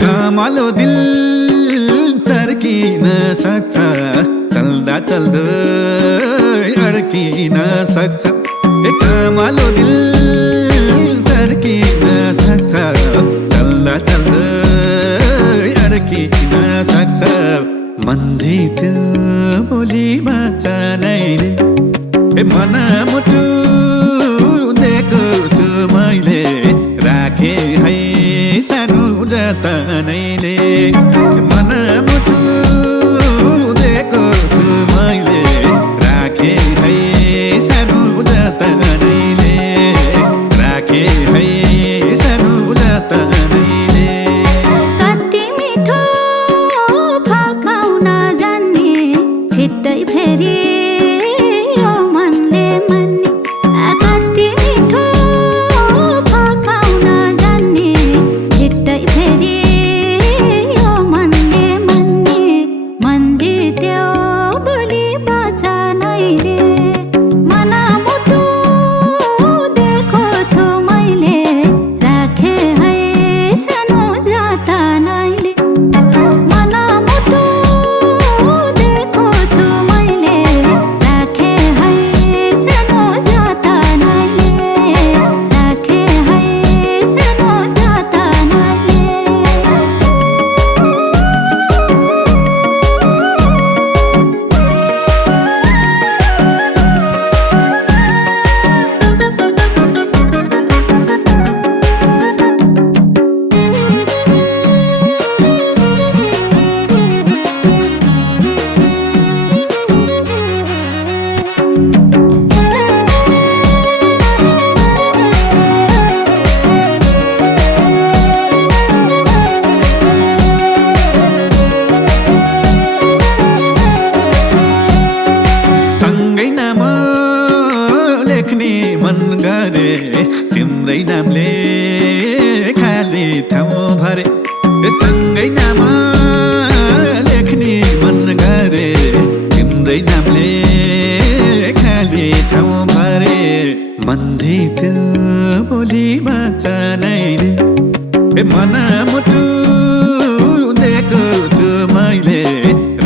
कमालो दिल चर्किन सक्छ, चल्दा चल्दै अड्किन सक्छ। कमालो दिल चर्किन सक्छ, चल्दा चल्दै अड्किन सक्छ। मन जित्यो बोली बचनैले, मन मुटु दिएको छु मैले, राखे है सानो जतनैले। मन मुटु दिएको छु मैले, राखे है सानो जतनैले, राखे है सानो जतनैले। कति मिठो फकाउन जान्ने, छिट्टै फेरि यो मनले मान्ने। कति मिठो फकाउन जान्ने, छिट्टै फेरि यो मनले मान्ने। मन जित्यो बोली बचनैले, मन मुटु दिएको छु मैले, राखे है सानो जतनैले। मन मुटु दिएको छु मैले, राखे है सानो जतनैले, राखे है सानो जतनैले। सँगै नाम लेख्ने मन गरे, तिम्रै नामले खाली ठाउँ भरे। सँगै नाम लेख्ने मन गरे, तिम्रै नामले खाली ठाउँ भरे। मन जित्यो बोली बचनैले, मन मुटु दिएको छु मैले,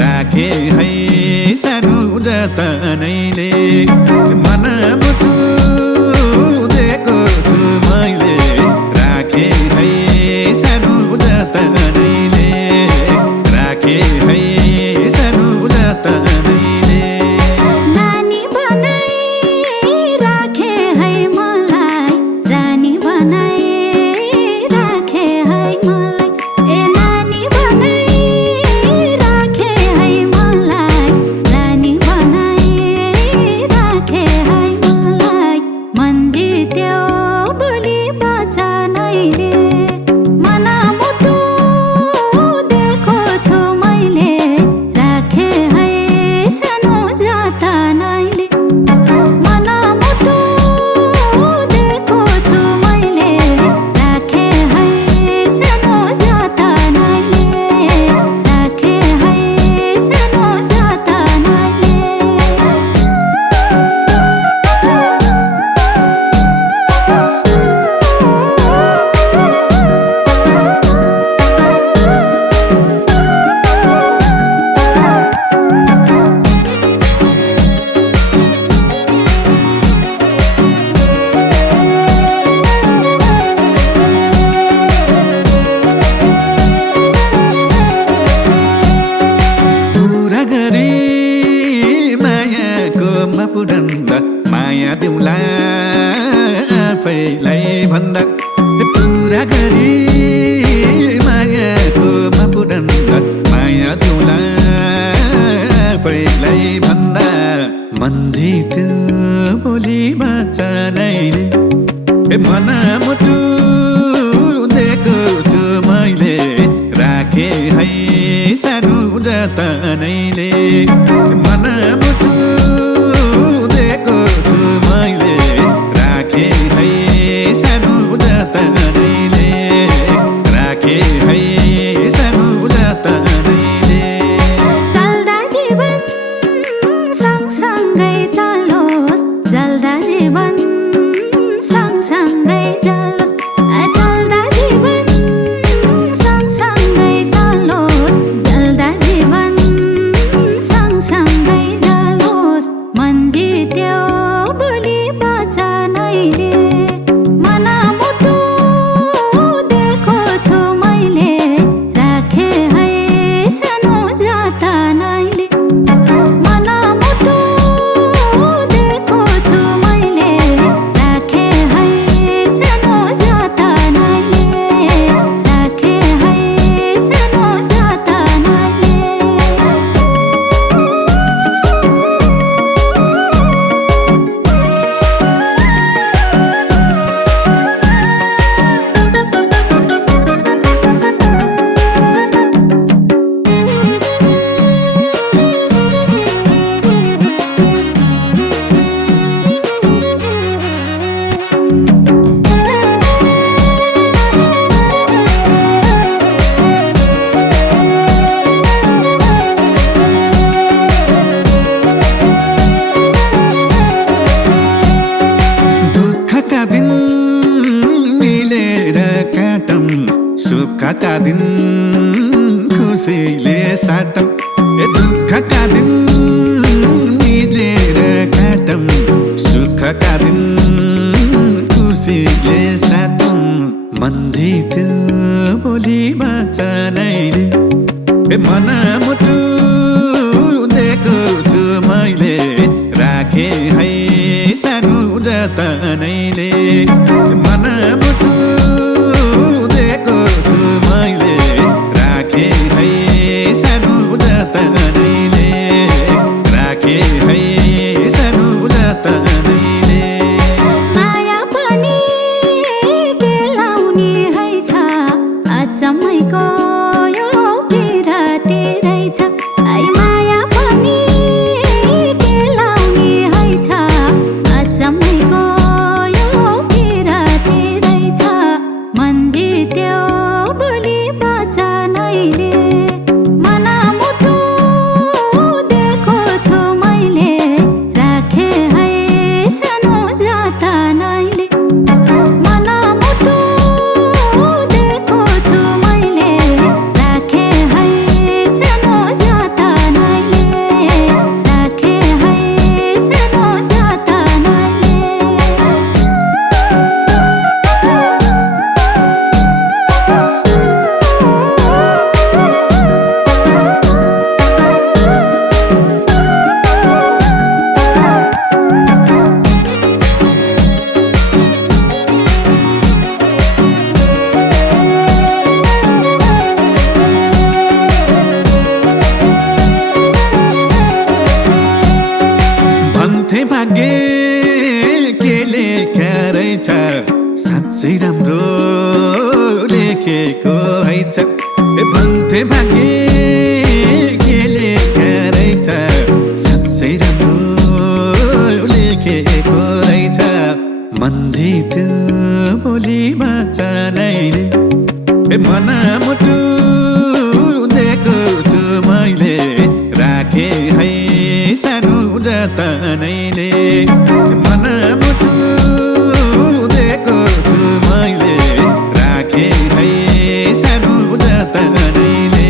राखे है सानो जतनैले। मन मुटु दिएको छु मैले, राखे है सानो जतनैले, राखे है सानो जतनैले। नानी बनाई राखे है मलाई, रानी बनाई राखे है मलाई। नानी बनाई राखे है मलाई, रानी बनाई राखे है मलाई। मन जित्यो बोली बचनैले, मन मुटु दिएको छु मैले, राखे है सानो जतनैले। मन मुटु दिएको छु मैले, राखे है सानो जतनैले, राखे है सानो जतनैले। पुरा गरी मायाको पुरन्दा, माया दिउँला आफैलाई भन्दा। पुरा गरी मायाको पुरन्दा, माया दिउँला आफैलाई भन्दा। मन जित्यो बोली बचनैले, मन मुटु दिएको छु मैले, राखे है सानो जतनैले मनमुटु दिएको छु मैले राखे है सानो जतनैले राखे है सानो जतनैले चल्दा जीवन सँगसँगै चलोस् जल्दा जीवन सँगसँगै चलोस् चल्दा जीवन सँगसँगै चलोस् जल्दा जीवन सँगसँगै चलोस् मन जित्यो बोली वचनैले मनमुटु दिएको छु मैले राखे है सानो जतनैले मनमुटु दिएको छु मैले राखे है सानो जतनैले राखे है सानो जतनैले दुःखका दिन मिलेर काटम सुखका दिन खुसीले साटम दुःखका दिन मिलेर काटम सुखका दिन खुसीले साटम मन जित्यो बोली वचनैले मनमुटु दिएको छु मैले राखे है सानो जतनैले मनमुटु दिएको छु मैले राखे है सानो जतनैले राखे है सानो जतनैले माया पनि केलाउने है छ अचम्मैको यो पिराती रहेछ माया पनि केलाउने है छ अचम्मैको यो पिराती रहेछ मन जित्यो बोली वचनैले मनमुटु दिएको छु मैले राखे है सानो जतनैले मनमुटु दिएको छु मैले राखे है सानो जतनैले राखे है सानो जतनैले भन्थे भाग्य के लेख्या रहेछ साँच्चै राम्रो लेखेको हैछ भन्थे भाग्य के लेख्या रहेछ साँच्चै राम्रो लेखेको रहेछ मन जित्यो बोली वचनैले मनमुटु दिएको छु मैले राखे है सानो जतनैले मनमुटु दिएको छु मैले राखे है सानो जतनैले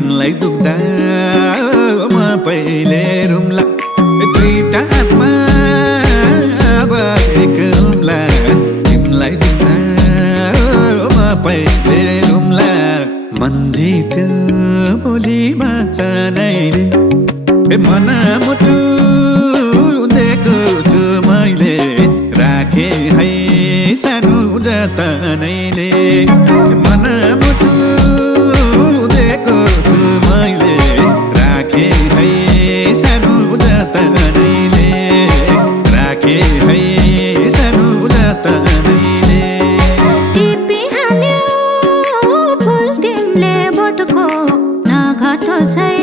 तिमलाई दुख्दा म पहिले रुम्ला दुईटा हातमा बाँधेकोला तिमलाई दुख्दा म पहिले रुम्ला मन जित्यो भोलि बाँच्नैले मन मुटु दिएको छु मैले राखे है सानो जतनैले मन मुटु दिएको छु मैले राखे है सानो जतनैले राखे है सानो जतनैले टिपिहाल्यो फुल तिमीले बोटको नघाटो छै